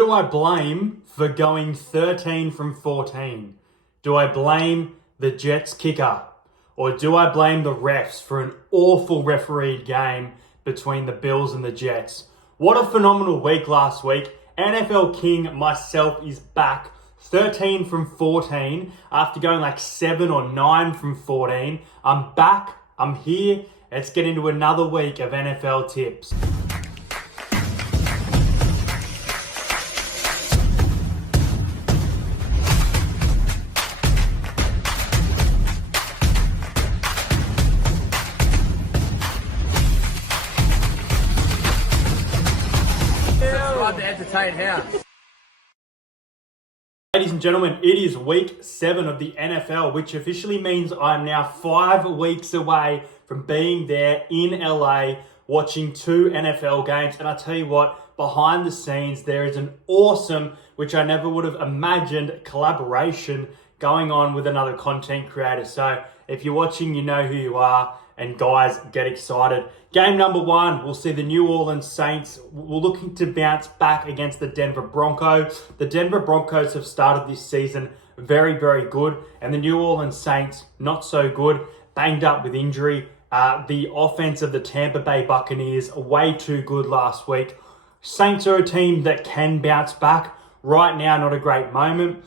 do I blame for going 13 from 14? Do I blame the Jets kicker? Or do I blame the refs for an awful refereed game between the Bills and the Jets? What a phenomenal week last week. NFL King myself is back. 13 from 14 after going like 7 or 9 from 14. I'm back. I'm here. Let's get into another week of NFL tips. Ladies and gentlemen, it is week 7 of the NFL, which officially means I'm now 5 weeks away from being there in LA watching 2 NFL games. And I tell you what, behind the scenes, there is an awesome, which I never would have imagined, collaboration going on with another content creator. So if you're watching, you know who you are. And guys, get excited. Game number 1, we'll see the New Orleans Saints. We're looking to bounce back against the Denver Broncos. The Denver Broncos have started this season very, very good. And the New Orleans Saints, not so good. Banged up with injury. The offense of the Tampa Bay Buccaneers, way too good last week. Saints are a team that can bounce back. Right now, not a great moment.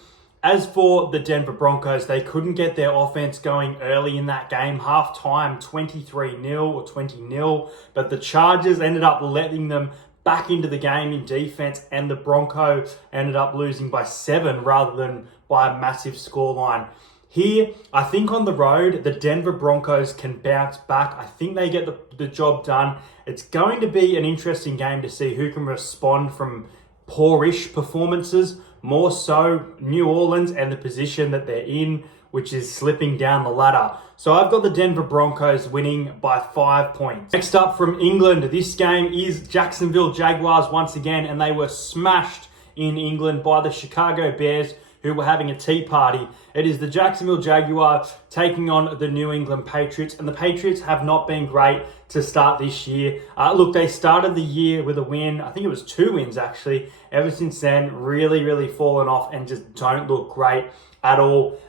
As for the Denver Broncos, they couldn't get their offense going early in that game. Half-time, 23-0 or 20-0. But the Chargers ended up letting them back into the game in defense, and the Broncos ended up losing by 7 rather than by a massive scoreline. Here, I think on the road, the Denver Broncos can bounce back. I think they get the job done. It's going to be an interesting game to see who can respond from poorish performances. More so New Orleans and the position that they're in, which is slipping down the ladder. So I've got the Denver Broncos winning by 5 points. Next up from England, this game is Jacksonville Jaguars once again, and they were smashed in England by the Chicago Bears, who were having a tea party. It is the Jacksonville Jaguars taking on the New England Patriots, and the Patriots have not been great to start this year. Look, they started the year with a win. I think it was 2 wins actually. Ever since then, really fallen off and just don't look great at all.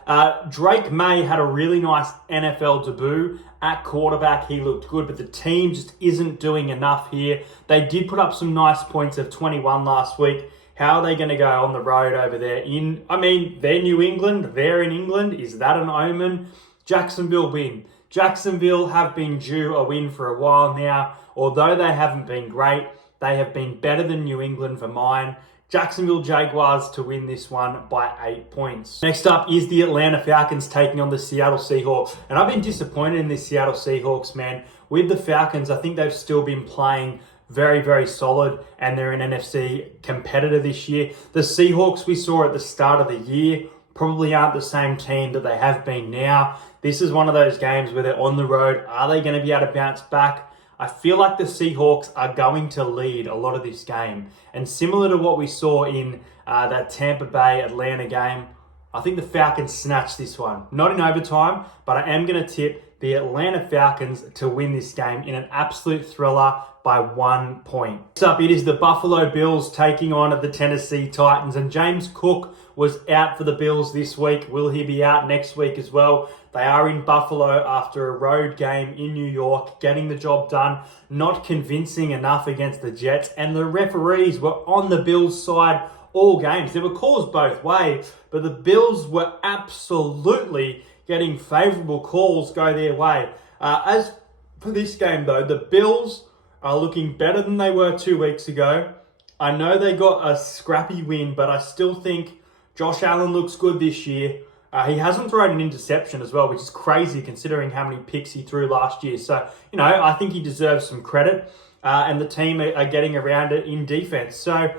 Drake May had a really nice NFL debut at quarterback. He looked good, but the team just isn't doing enough here. They did put up some nice points of 21 last week. How are they going to go on the road over there? They're New England. They're in England. Is that an omen? Jacksonville win. Jacksonville have been due a win for a while now. Although they haven't been great, they have been better than New England for mine. Jacksonville Jaguars to win this one by 8 points. Next up is the Atlanta Falcons taking on the Seattle Seahawks. And I've been disappointed in this Seattle Seahawks, man. With the Falcons, I think they've still been playing very solid, and they're an NFC competitor this year. The Seahawks we saw at the start of the year probably aren't the same team that they have been now. This is one of those games where they're on the road. Are they going to be able to bounce back? I feel like the Seahawks are going to lead a lot of this game. And similar to what we saw in that Tampa Bay Atlanta game, I think the Falcons snatched this one. Not in overtime, but I am going to tip the Atlanta Falcons to win this game in an absolute thriller by 1 point. Next up, it is the Buffalo Bills taking on the Tennessee Titans. And James Cook was out for the Bills this week. Will he be out next week as well? They are in Buffalo after a road game in New York, getting the job done. Not convincing enough against the Jets. And the referees were on the Bills' side all games. There were calls both ways, but the Bills were absolutely getting favorable calls go their way. As for this game, though, the Bills are looking better than they were 2 weeks ago. I know they got a scrappy win, but I still think Josh Allen looks good this year. He hasn't thrown an interception as well, which is crazy considering how many picks he threw last year. So, I think he deserves some credit, and the team are getting around it in defense. So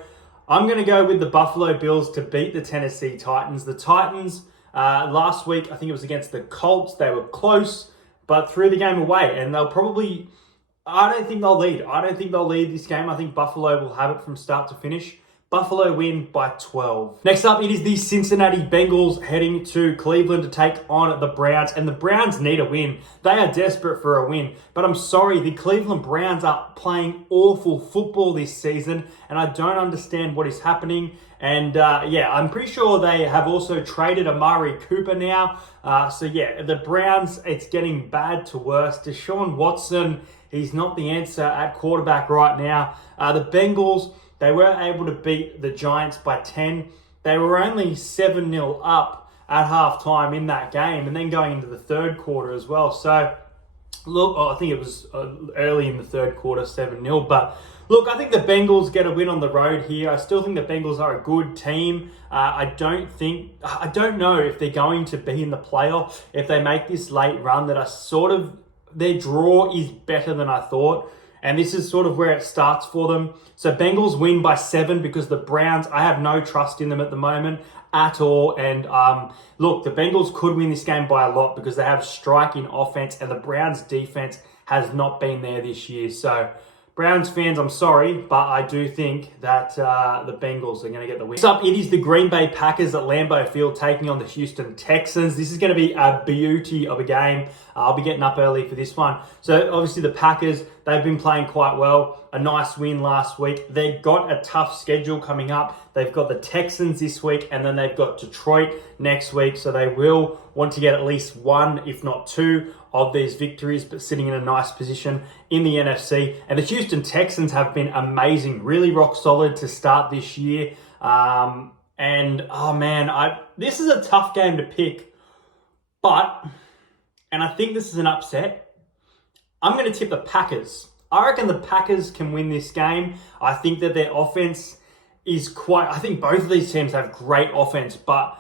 I'm going to go with the Buffalo Bills to beat the Tennessee Titans. The Titans, last week, I think it was against the Colts. They were close, but threw the game away, and they'll probably... I don't think they'll lead. I don't think they'll lead this game. I think Buffalo will have it from start to finish. Buffalo win by 12. Next up, it is the Cincinnati Bengals heading to Cleveland to take on the Browns. And the Browns need a win. They are desperate for a win. But I'm sorry, the Cleveland Browns are playing awful football this season. And I don't understand what is happening. And I'm pretty sure they have also traded Amari Cooper now. The Browns, it's getting bad to worse. Deshaun Watson, he's not the answer at quarterback right now. The Bengals, they were able to beat the Giants by 10. They were only 7-0 up at halftime in that game and then going into the third quarter as well. So, look, I think it was early in the third quarter, 7-0. But, look, I think the Bengals get a win on the road here. I still think the Bengals are a good team. I don't know if they're going to be in the playoff if they make this late run their draw is better than I thought. And this is sort of where it starts for them. So Bengals win by 7 because the Browns, I have no trust in them at the moment at all. And look, the Bengals could win this game by a lot because they have striking offense and the Browns defense has not been there this year. So Browns fans, I'm sorry, but I do think that the Bengals are going to get the win. Next up, it is the Green Bay Packers at Lambeau Field taking on the Houston Texans. This is going to be a beauty of a game. I'll be getting up early for this one. So obviously the Packers, they've been playing quite well. A nice win last week. They've got a tough schedule coming up. They've got the Texans this week and then they've got Detroit next week. So they will want to get at least one, if not two, of these victories, but sitting in a nice position in the NFC. And the Houston Texans have been amazing, really rock solid to start this year. This is a tough game to pick, and I think this is an upset. I'm going to tip the Packers. I reckon the Packers can win this game. I think that their offense I think both of these teams have great offense, but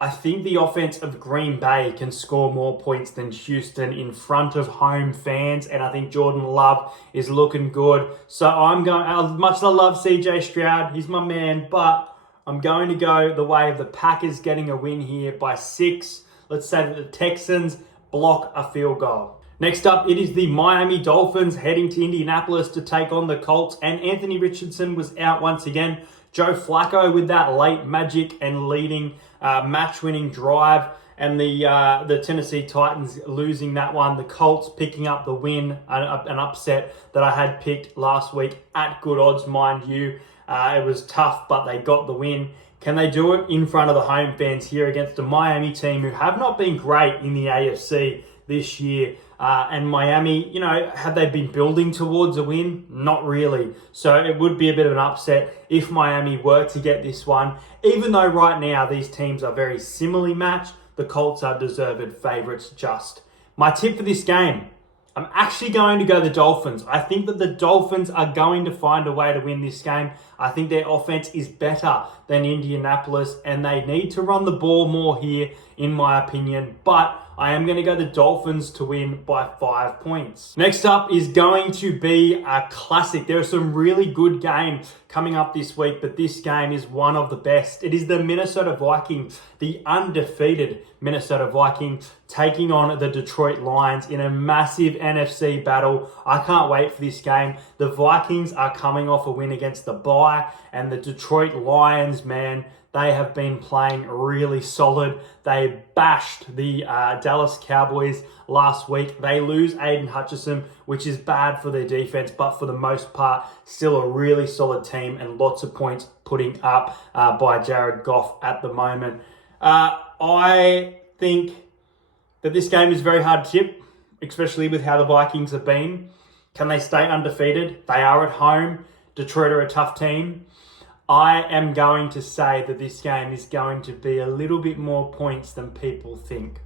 I think the offense of Green Bay can score more points than Houston in front of home fans, and I think Jordan Love is looking good. So I'm going, as much as I love CJ Stroud, he's my man, but I'm going to go the way of the Packers getting a win here by 6. Let's say that the Texans block a field goal. Next up, it is the Miami Dolphins heading to Indianapolis to take on the Colts, and Anthony Richardson was out once again. Joe Flacco with that late magic and leading match-winning drive, and the Tennessee Titans losing that one. The Colts picking up the win, an upset that I had picked last week at good odds, mind you. It was tough, but they got the win. Can they do it in front of the home fans here against a Miami team who have not been great in the AFC this year? And Miami, have they been building towards a win? Not really. So it would be a bit of an upset if Miami were to get this one. Even though right now these teams are very similarly matched, the Colts are deserved favourites just. My tip for this game, I'm actually going to go the Dolphins. I think that the Dolphins are going to find a way to win this game. I think their offense is better than Indianapolis and they need to run the ball more here, in my opinion. But I am going to go the Dolphins to win by 5 points. Next up is going to be a classic. There are some really good games coming up this week, but this game is one of the best. It is the Minnesota Vikings, the undefeated Minnesota Vikings, taking on the Detroit Lions in a massive NFC battle. I can't wait for this game. The Vikings are coming off a win against the bye, and the Detroit Lions, man, they have been playing really solid. They bashed the Dallas Cowboys last week. They lose Aiden Hutchinson, which is bad for their defense, but for the most part, still a really solid team and lots of points putting up by Jared Goff at the moment. I think that this game is very hard to tip, especially with how the Vikings have been. Can they stay undefeated? They are at home. Detroit are a tough team. I am going to say that this game is going to be a little bit more points than people think.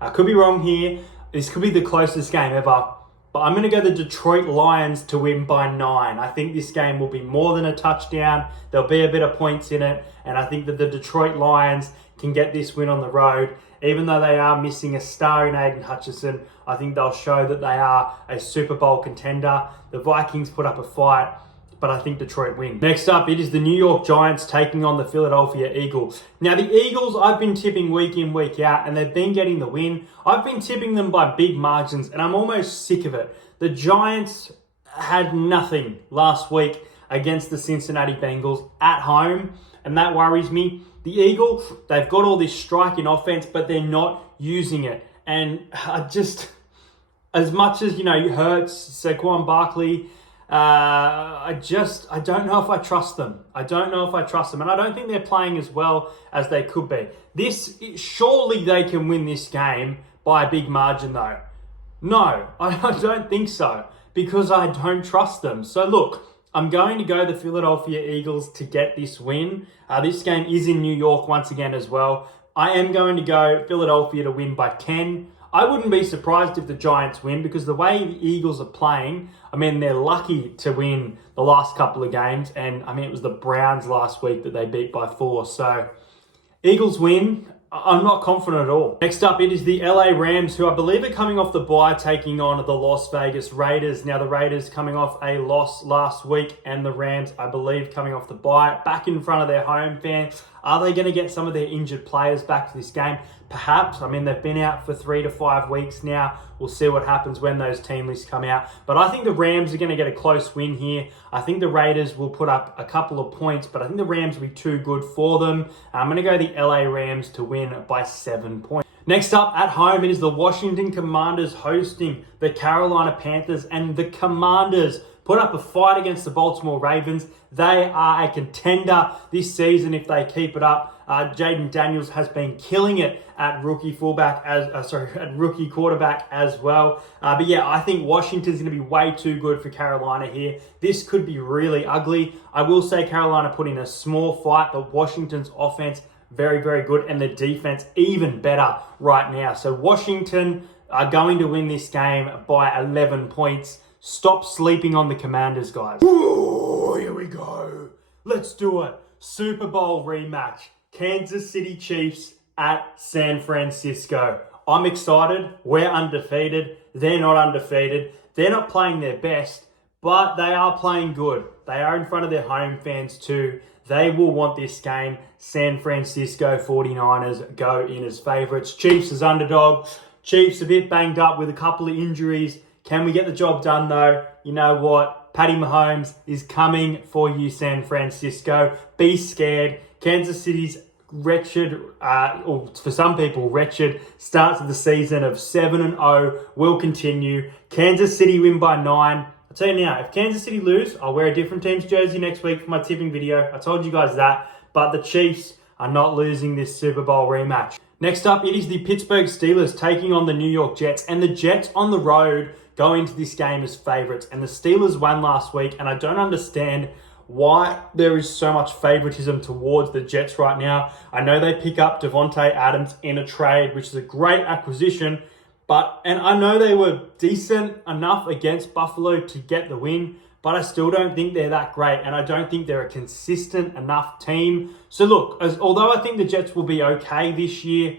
I could be wrong here. This could be the closest game ever. But I'm going to go the Detroit Lions to win by 9. I think this game will be more than a touchdown. There'll be a bit of points in it. And I think that the Detroit Lions can get this win on the road. Even though they are missing a star in Aiden Hutchinson, I think they'll show that they are a Super Bowl contender. The Vikings put up a fight, but I think Detroit win. Next up, it is the New York Giants taking on the Philadelphia Eagles. Now, the Eagles, I've been tipping week in, week out, and they've been getting the win. I've been tipping them by big margins, and I'm almost sick of it. The Giants had nothing last week against the Cincinnati Bengals at home, and that worries me. The Eagles, they've got all this striking offense, but they're not using it. And I just, as much as, Hurts, Saquon Barkley, I don't know if I trust them. And I don't think they're playing as well as they could be. Surely they can win this game by a big margin though. No, I don't think so, because I don't trust them. So look, I'm going to go the Philadelphia Eagles to get this win. This game is in New York once again as well. I am going to go Philadelphia to win by 10. I wouldn't be surprised if the Giants win, because the way the Eagles are playing, they're lucky to win the last couple of games. And it was the Browns last week that they beat by 4. So Eagles win. I'm not confident at all. Next up, it is the LA Rams, who I believe are coming off the bye, taking on the Las Vegas Raiders. Now, the Raiders coming off a loss last week, and the Rams, I believe, coming off the bye, back in front of their home fans. Are they going to get some of their injured players back to this game? Perhaps. They've been out for 3 to 5 weeks now. We'll see what happens when those team lists come out. But I think the Rams are going to get a close win here. I think the Raiders will put up a couple of points, but I think the Rams will be too good for them. I'm going to go the LA Rams to win by 7 points. Next up, at home, it is the Washington Commanders hosting the Carolina Panthers, and the Commanders put up a fight against the Baltimore Ravens. They are a contender this season if they keep it up. Jaden Daniels has been killing it at rookie quarterback as well. But yeah, I think Washington's going to be way too good for Carolina here. This could be really ugly. I will say Carolina put in a small fight, but Washington's offense very, very good, and the defense even better right now. So Washington are going to win this game by 11 points. Stop sleeping on the Commanders, guys. Ooh, here we go. Let's do it. Super Bowl rematch. Kansas City Chiefs at San Francisco. I'm excited. We're undefeated. They're not undefeated. They're not playing their best, but they are playing good. They are in front of their home fans too. They will want this game. San Francisco 49ers go in as favourites. Chiefs as underdog. Chiefs a bit banged up with a couple of injuries. Can we get the job done though? You know what? Patty Mahomes is coming for you, San Francisco. Be scared. Kansas City's wretched, or for some people, wretched start to the season of 7-0 will continue. Kansas City win by 9. I'll tell you now, if Kansas City lose, I'll wear a different team's jersey next week for my tipping video. I told you guys that. But the Chiefs are not losing this Super Bowl rematch. Next up, it is the Pittsburgh Steelers taking on the New York Jets. And the Jets on the road go into this game as favourites. And the Steelers won last week, and I don't understand why there is so much favoritism towards the Jets right now. I know they pick up Devontae Adams in a trade, which is a great acquisition, and I know they were decent enough against Buffalo to get the win, but I still don't think they're that great, and I don't think they're a consistent enough team. So look, although I think the Jets will be okay this year,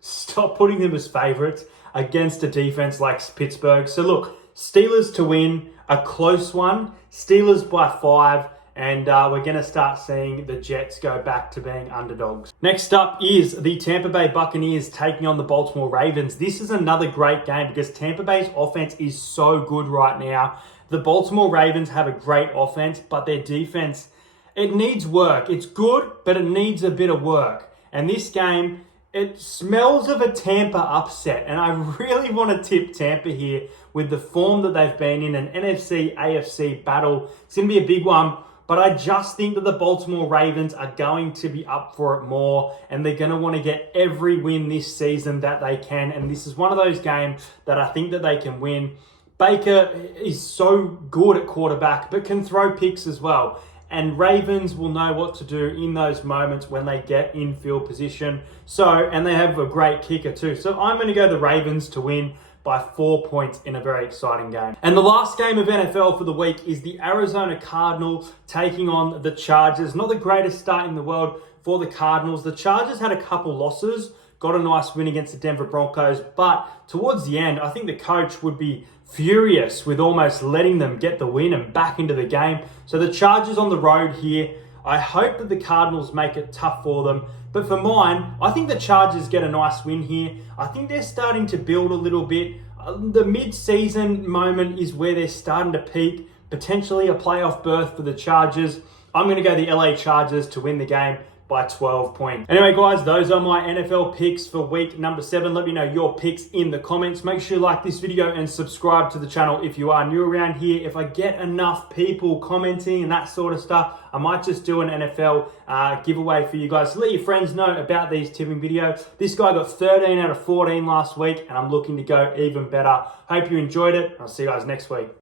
stop putting them as favorites against a defense like Pittsburgh. So look, Steelers to win, a close one, Steelers by 5, and we're going to start seeing the Jets go back to being underdogs. Next up is the Tampa Bay Buccaneers taking on the Baltimore Ravens. This is another great game because Tampa Bay's offense is so good right now. The Baltimore Ravens have a great offense, but their defense, it needs work. It's good, but it needs a bit of work. And this game, it smells of a Tampa upset. And I really want to tip Tampa here with the form that they've been in, an NFC-AFC battle. It's going to be a big one. But I just think that the Baltimore Ravens are going to be up for it more, and they're going to want to get every win this season that they can. And this is one of those games that I think that they can win. Baker is so good at quarterback, but can throw picks as well. And Ravens will know what to do in those moments when they get in field position. And they have a great kicker too. So I'm going to go the Ravens to win by 4 points in a very exciting game. And the last game of NFL for the week is the Arizona Cardinals taking on the Chargers. Not the greatest start in the world for the Cardinals. The Chargers had a couple losses, got a nice win against the Denver Broncos, but towards the end, I think the coach would be furious with almost letting them get the win and back into the game. So the Chargers on the road here. I hope that the Cardinals make it tough for them. But for mine, I think the Chargers get a nice win here. I think they're starting to build a little bit. The mid-season moment is where they're starting to peak. potentially a playoff berth for the Chargers. I'm going to go the LA Chargers to win the game by 12 points. Anyway, guys, those are my NFL picks for week number 7. Let me know your picks in the comments. Make sure you like this video and subscribe to the channel if you are new around here. If I get enough people commenting and that sort of stuff, I might just do an NFL giveaway for you guys. So let your friends know about these tipping videos. This guy got 13 out of 14 last week, and I'm looking to go even better. Hope you enjoyed it. I'll see you guys next week.